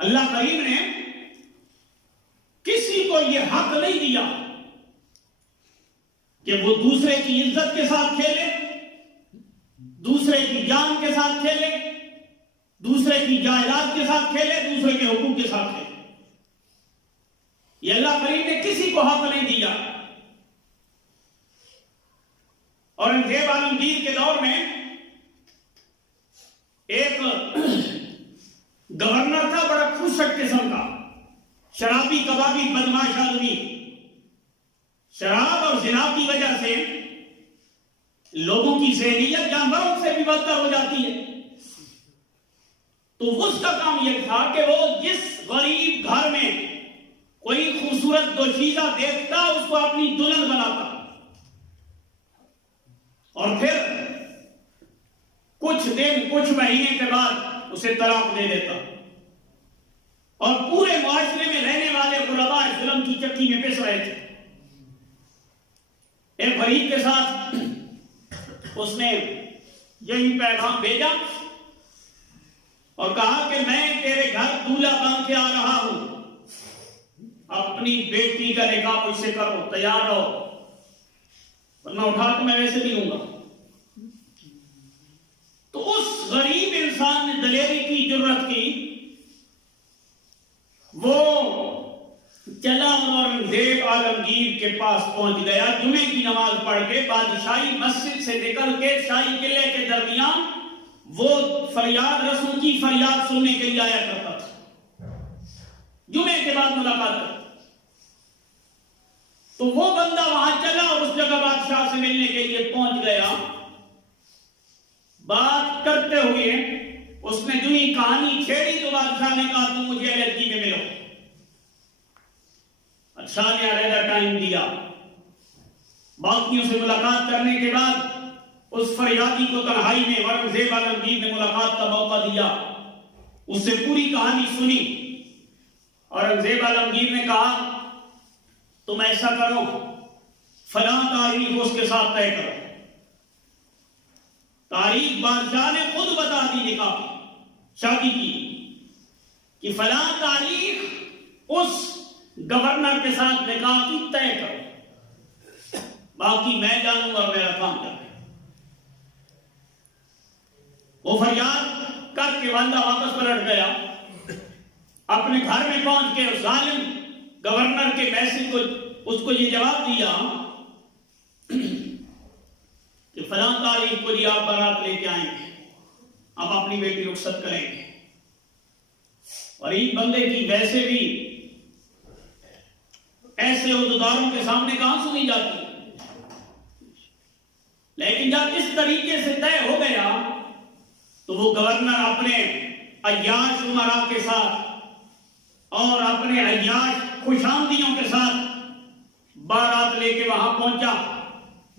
اللہ کریم نے کسی کو یہ حق نہیں دیا کہ وہ دوسرے کی عزت کے ساتھ کھیلے، دوسرے کی جان کے ساتھ کھیلے، دوسرے کی جائیداد کے ساتھ کھیلے، دوسرے کے حقوق کے ساتھ کھیلے۔ یہ اللہ کریم نے کسی کو حق نہیں دیا۔ اور اورنگزیب عالمگیر کے دور میں ایک گورنر تھا بڑا خوشک قسم کا، شرابی کبابی بدماش آدمی۔ شراب اور زنا کی وجہ سے لوگوں کی ذہنیت جانوروں سے بھی بدتر ہو جاتی ہے۔ تو اس کا کام یہ تھا کہ وہ جس غریب گھر میں کوئی خوبصورت دوشیزہ دیکھتا اس کو اپنی دلہن بناتا اور پھر کچھ دن کچھ مہینے کے بعد اسے طلاق دے دیتا، اور پورے معاشرے میں رہنے والے غرباء ظلم کی چکی میں پس رہے تھے۔ ایک غریب کے ساتھ اس نے یہی پیغام بھیجا اور کہا کہ میں تیرے گھر دولہا بن کے آ رہا ہوں، اپنی بیٹی کا نکاح مجھ سے کرو، تیار رہو ورنہ اٹھا کے میں ویسے بھی لوں گا۔ تو اس غریب انسان نے دلیری کی، جرت کی، وہ چلا اور اورنگزیب عالمگیر کے پاس پہنچ گیا۔ جمعے کی نماز پڑھ کے بادشاہی مسجد سے نکل کے شاہی قلعے کے درمیان وہ فریاد رسوں کی فریاد سننے کے لیے آیا کرتا تھا، جمعے کے بعد ملاقات کرتا۔ تو وہ بندہ وہاں چلا اور اس جگہ بادشاہ سے ملنے کے لیے پہنچ گیا۔ بات کرتے ہوئے اس نے جو ہی کہانی چھیڑی تو بادشاہ نے کہا تم مجھے علیحدگی میں ملو۔ بادشاہ نے علیحدہ ٹائم دیا۔ باقیوں سے ملاقات کرنے کے بعد اس فریادی کو تنہائی میں اورنگزیب عالمگیر نے ملاقات کا موقع دیا، اس سے پوری کہانی سنی۔ اورنگزیب عالمگیر نے کہا تم ایسا کرو، فلاں تاریخ اس کے ساتھ طے کرو۔ تاریخ بادشاہ نے خود بتا دی نکاح شادی کی کہ فلاں تاریخ اس گورنر کے ساتھ نکاح کی طے کرو، باقی میں جانوں گا میرا کام کرنا۔ وہ فریاد کر کے بندہ واپس پلٹ گیا، اپنے گھر میں پہنچ کے اس ظالم گورنر کے میسج کو اس کو یہ جواب دیا کہ فلاں تاریخ کو جی آپ بارات لے کے آئیں گے، آپ اپنی بیٹی رخصت کریں گے۔ اور ایک بندے کی ویسے بھی ایسے عہدیداروں کے سامنے کہاں سنی جاتی، لیکن جب اس طریقے سے طے ہو گیا تو وہ گورنر اپنے عیاش امراء کے ساتھ اور اپنے عیاش خوشامدیوں کے ساتھ بارات لے کے وہاں پہنچا۔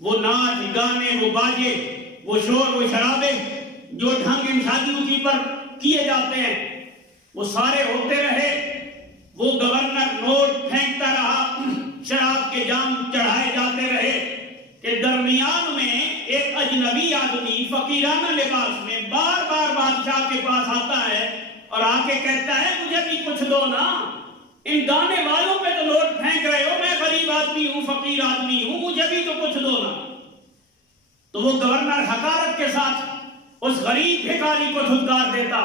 وہ ناچ گانے، وہ باجے، وہ شور، وہ شرابے جو ڈھنگ ان شادیوں کی پر کیے جاتے ہیں وہ سارے ہوتے رہے۔ وہ گورنر نوٹ پھینکتا رہا، شراب کے جام چڑھائے جاتے رہے کہ درمیان میں ایک اجنبی آدمی فقیرانہ لباس میں بار بار بادشاہ کے پاس آتا ہے اور آ کے کہتا ہے مجھے بھی کچھ دو نا، ان گانے والوں پہ تو نوٹ پھینک رہے ہو، میں غریب آدمی ہوں، فقیر آدمی ہوں، مجھے بھی تو کچھ دو نا۔ تو وہ گورنر حقارت کے ساتھ اس غریب بھکاری کو دھتکار دیتا،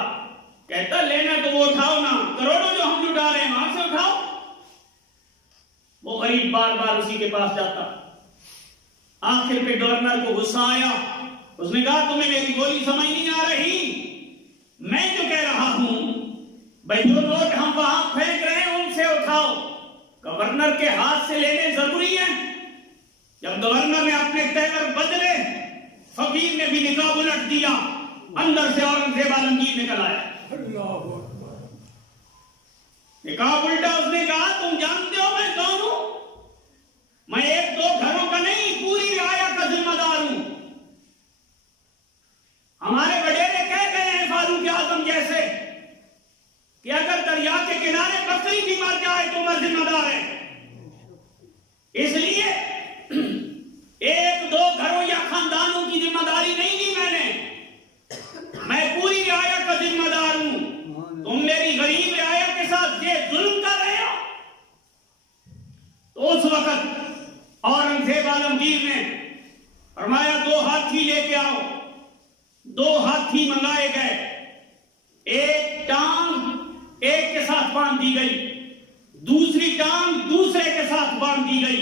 کہتا لینا تو وہ اٹھاؤ نا، کروڑوں جو ہم لٹا رہے ہیں وہاں سے اٹھاؤ۔ وہ غریب بار بار اسی کے پاس جاتا۔ آخر پہ گورنر کو غصہ آیا، اس نے کہا تمہیں میری بولی سمجھ نہیں آ رہی، میں جو کہہ رہا ہوں بھائی جو نوٹ ہم وہاں پھینک رہے ہیں ان سے اٹھاؤ، گورنر کے ہاتھ سے لینے ضروری ہے۔ جب گورنر نے اپنے تیور بدلے، فقیر نے بھی نکاح الٹ دیا، اندر سے اورنگزیب عالمگیر نکل آیا۔ نکاح الٹا، اس نے کہا تم جانتے ہو میں کون ہوں؟ میں ایک دو گھروں کا نہیں، پوری رعایا کا ذمہ دار ہوں۔ ہمارے وڈیرے کہہ گئے ہیں فاروق اعظم جیسے کہ اگر دریا کے کنارے بکری بھی مر جائے تو میں ذمہ دار ہے۔ اس لیے ایک دو گھروں یا خاندانوں کی ذمہ داری نہیں لی میں پوری رعایا کا ذمہ دار ہوں۔ تم میری غریب رعایا عالمگیر نے فرمایا 2 ہاتھی لے کے آؤ. 2 ہاتھی منگائے گئے. ایک ٹانگ ایک کے ساتھ باندھ دی گئی, دوسری ٹانگ دوسرے کے ساتھ باندھ دی گئی.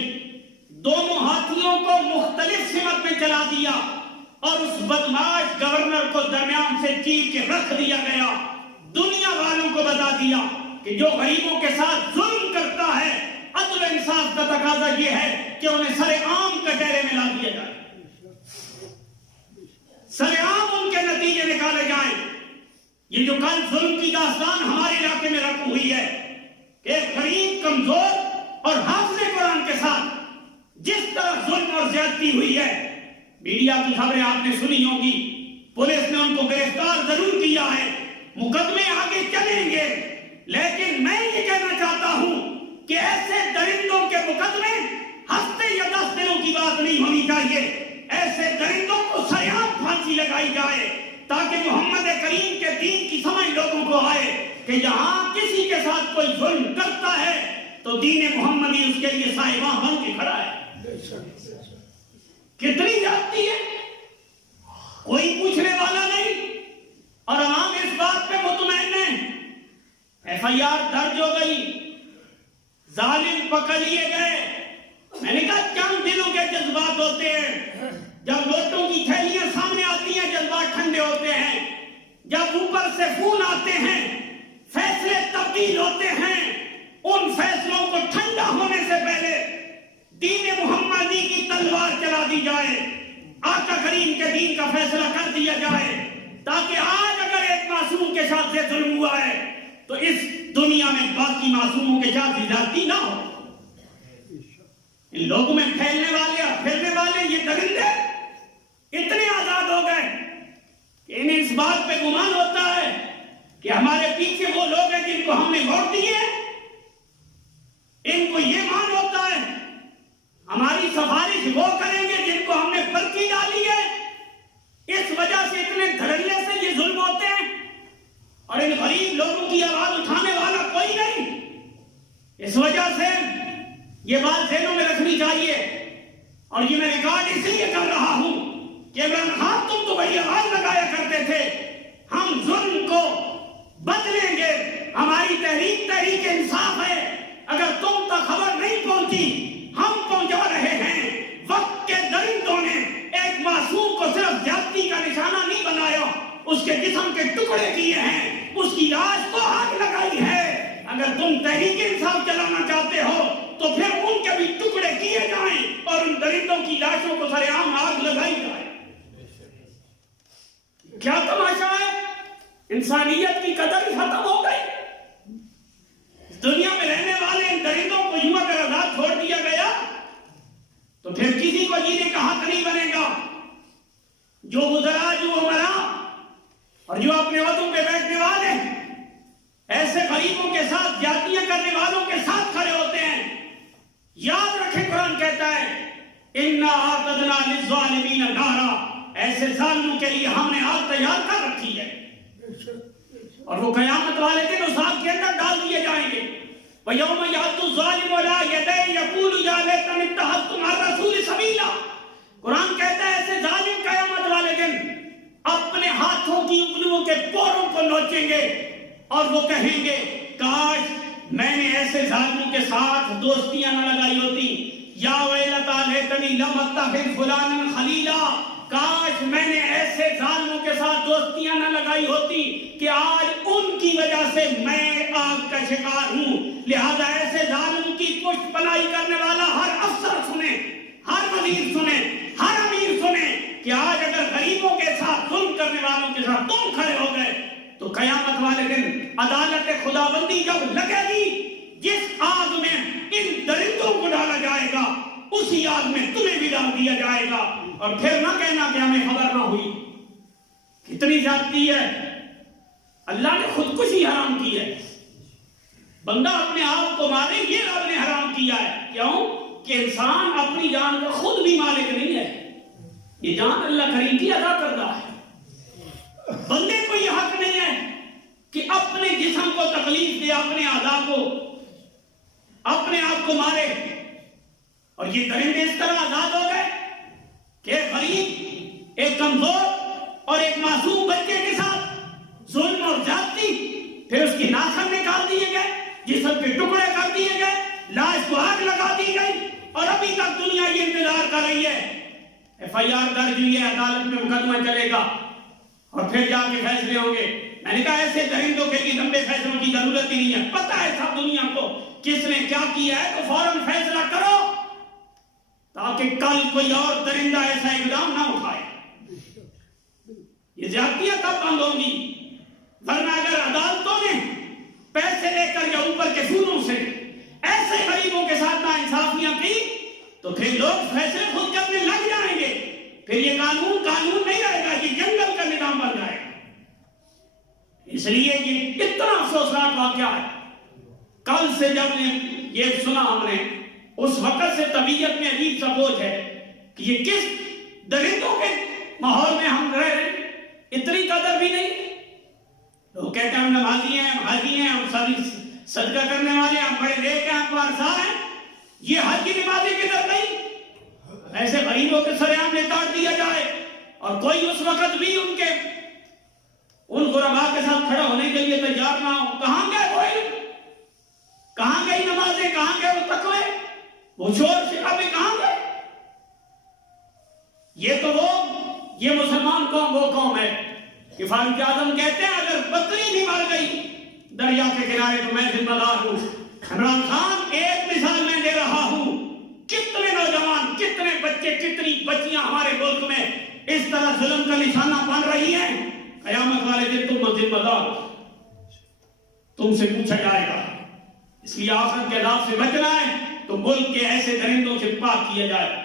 دونوں ہاتھیوں کو مختلف سمت میں چلا دیا اور اس بدماش گورنر کو درمیان سے چیر کے رکھ دیا گیا. دنیا والوں کو بتا دیا کہ جو غریبوں کے ساتھ ظلم کرتا ہے, عدل و انصاف کا تقاضا یہ ہے کہ انہیں سر عام کٹہرے میں لا دیا جائے, سر عام ان کے نتیجے نکالے جائیں. یہ جو کل ظلم کی داستان ہمارے علاقے میں رکھی ہوئی ہے کہ ایک غریب کمزور اور حافظ قرآن کے ساتھ جس طرح ظلم اور زیادتی ہوئی ہے, میڈیا کی خبریں آپ نے سنی ہوگی. پولیس نے ان کو گرفتار ضرور کیا ہے, مقدمے آگے چلیں گے, لیکن میں یہ کہنا چاہتا ہوں کہ ایسے درندوں کے مقدمے ہفتے یا 10 دنوں کی بات نہیں ہونی چاہیے. ایسے درندوں کو سریعان پھانسی لگائی جائے تاکہ محمد کریم کے دین کی سمجھ لوگوں کو آئے کہ یہاں کسی کے ساتھ کوئی ظلم کرتا ہے تو دین محمدی اس کے لیے سائباں بن کے کھڑا ہے. کتنی جاتی ہے, کوئی پوچھنے والا نہیں, اور عوام اس بات پہ مطمئن ہے. FIR درج ہو گئی, ظالم پکڑ لیے گئے. میں نے کہا چند دنوں کے جذبات ہوتے ہیں, جب نوٹوں کی تھیلیاں سامنے آتی ہیں جذبات ٹھنڈے ہوتے ہیں, جب اوپر سے فون آتے ہیں فیصلے تبدیل ہوتے ہیں. ان فیصلوں کو ٹھنڈا ہونے سے پہلے دین محمدی کی تلوار چلا دی جائے, آقا کریم کے دین کا فیصلہ کر دیا جائے, تاکہ آج اگر ایک معصوم کے ساتھ سے ظلم ہوا ہے تو اس دنیا میں باقی معصوموں کے ساتھ زیادتی نہ ہو. ان لوگوں میں پھیلنے والے اور پھیلنے والے یہ درندے اتنے آزاد ہو گئے کہ انہیں اس بات پہ گمان ہوتا ہے کہ ہمارے پیچھے وہ لوگ ہیں جن کو ہم نے ووٹ دیے. ان کو یہ مان ہوتا ہے ہماری سفارش وہ کریں گے جن کو ہم نے پرچی ڈالی ہے. اس وجہ سے اتنے دھڑلے سے یہ ظلم ہوتے ہیں, اور ان غریب لوگوں کی آواز اٹھانے والا کوئی نہیں. اس وجہ سے یہ بات ذہنوں میں رکھنی چاہیے, اور یہ میں ریکارڈ اس لیے کر رہا ہوں کہ عمران خان تم تو بڑی آواز لگایا کرتے تھے ہم ظلم کو بدلیں گے, ہماری تحریک انصاف ہے. اگر تم تک خبر نہیں پہنچی, ہم پہنچا رہے ہیں. وقت کے درندوں نے ایک معصوم کو صرف زیادتی کا نشانہ نہیں بنایا, اس کے جسم کے ٹکڑے کیے ہیں, اس کی لاش کو آگ لگائی ہے. اگر تم تحریک انصاف چلانا چاہتے ہو تو پھر ان کے بھی ٹکڑے کیے جائیں اور ان درندوں کی لاشوں کو سر عام آگ لگائی جائے. کیا تماشا ہے, انسانیت کی قدر ہی ختم ہو گئی. دنیا میں رہنے والے ان درندوں کو یوں اگر آزاد چھوڑ دیا گیا تو پھر کسی کو جینے کا حق نہیں بنے گا. جو وزراء, جو امراء اور جو اپنے عہدوں پہ بیٹھنے والے ایسے غریبوں کے ساتھ زیادتیاں کرنے والوں کے ساتھ کھڑے ہوتے ہیں, یاد رکھیں قرآن کہتا ہے اِنَّا أَعْتَدْنَا لِلظَّالِمِينَ نَارًا, ایسے ظالموں کے لیے ہم نے آگ تیار کر رکھی ہے, اور وہ قیامت والے دن اس آگ کے اندر ڈال دیے جائیں گے. وَيَوْمَ يَعَضُّ الظَّالِمُ عَلَىٰ يَدَيْهِ يَقُولُ يَا لَيْتَنِي اتَّخَذْتُ مَعَ الرَّسُولِ سَبِيلًا. قرآن کہتا ہے ایسے ظالم قیامت والے دن اپنے ہاتھوں کی انگلیوں کے پوروں کو نوچیں گے اور وہ کہیں گے کاش میں نے ایسے ظالموں کے ساتھ دوستیاں نہ لگائی ہوتی. یا ویلتا لیتنی لم اتخذ فلانا خلیلا, کاش میں نے ایسے ظالموں کے ساتھ دوستیاں نہ لگائی ہوتی کہ آج ان کی وجہ سے میں آگ کا شکار ہوں. لہذا ایسے ظالم کی پشت پناہی کرنے والا ہر افسر سنے, ہر وزیر سنے, ہر امیر سنے کہ آج اگر غریبوں کے ساتھ ظلم کرنے والوں کے ساتھ تم کھڑے ہو گئے تو قیامت والے دن عدالت خداوندی جب لگے گی, جس آگ میں ان درندوں کو ڈالا جائے گا اسی آگ میں تمہیں بھی ڈال دیا جائے گا. اور پھر نہ کہنا کہ ہمیں خبر نہ ہوئی. کتنی زیادتی ہے. اللہ نے خودکشی حرام کی ہے, بندہ اپنے آپ کو مارے یہ رب نے حرام کیا ہے. کیوں کہ انسان اپنی جان کا خود بھی مالک نہیں ہے, یہ جان اللہ کریم کی عطا کردہ ہے. بندے کو یہ حق نہیں ہے کہ اپنے جسم کو تکلیف دے, اپنے اعضاء کو, اپنے آپ کو مارے. اور یہ درندے اس طرح آزاد ہو گئے کہ ایک غریب، ایک کمزور اور ایک معصوم بچے کے ساتھ ظلم اور زیادتی، پھر اس کی ناخن نکال دیے گئے، جسم کے ٹکڑے کر دیے گئے، لاش کو آگ لگا دی گئی، اور ابھی تک دنیا یہ انتظار کر رہی ہے ایف آئی آر درج ہوئی ہے، عدالت میں مقدمہ چلے گا اور پھر جا کے فیصلے ہوں گے۔ میں نے کہا ایسے درندوں کے لیے لمبے فیصلوں کی ضرورت ہی نہیں ہے، پتہ ہے سب دنیا کو کس نے کیا کیا ہے، تو فوراً فیصلہ کرو تاکہ کل کوئی اور درندہ ایسا اقدام نہ اٹھائے۔ یہ زیادتیاں کب بند ہوں گی؟ ورنہ اگر عدالتوں نے پیسے لے کر یا اوپر کے سودوں سے ایسے غریبوں کے ساتھ ناانصافیاں کی تو پھر لوگ فیصلے خود کرنے لگ جائیں گے، پھر یہ قانون نہیں رہے گا، یہ جنگل کا نظام بن جائے گا۔ اس لیے یہ اتنا افسوسناک واقعہ ہے۔ کل سے جب یہ سنا ہم نے، اس وقت سے طبیعت میں عجیب سا بوجھ ہے کہ یہ کس درندوں کے ماحول میں ہم رہ رہے ہیں، اتنی قدر بھی نہیں۔ لوگ کہتے ہیں ہم نمازی ہیں، ہم حاجی ہیں، ہم سبھی صدقہ کرنے والے ہیں، ہم بڑے نیک ہیں، ہم پارسا ہیں، یہ حج کی نمازیں کدھر نہیں؟ ایسے غریبوں کے سرعام لٹاٹ دیا جائے اور کوئی اس وقت بھی ان غرباء کے ساتھ کھڑا ہونے کے لیے تیار نہ ہو۔ کہاں گئے وہ علم؟ کہاں گئی نمازیں؟ کہاں گئے وہ تقوی؟ وہ شور شکابے کہاں گئے؟ یہ مسلمان قوم وہ قوم ہے کہ فاروق اعظم کہتے ہیں اگر بکری بھی مر گئی دریا کے کنارے تو میں ذمہ دار ہوں۔ عمران خان ایک مثال میں دے رہا ہوں، کتنے نوجوان، کتنے بچے، کتنی بچیاں ہمارے ملک میں اس طرح ظلم کا نشانہ بن رہی ہیں۔ قیامت والے دن تم ذمہ دار، تم سے پوچھا جائے گا۔ اس لیے آخرت کے عذاب سے بچنا ہے تو ملک کے ایسے درندوں سے پاک کیا جائے۔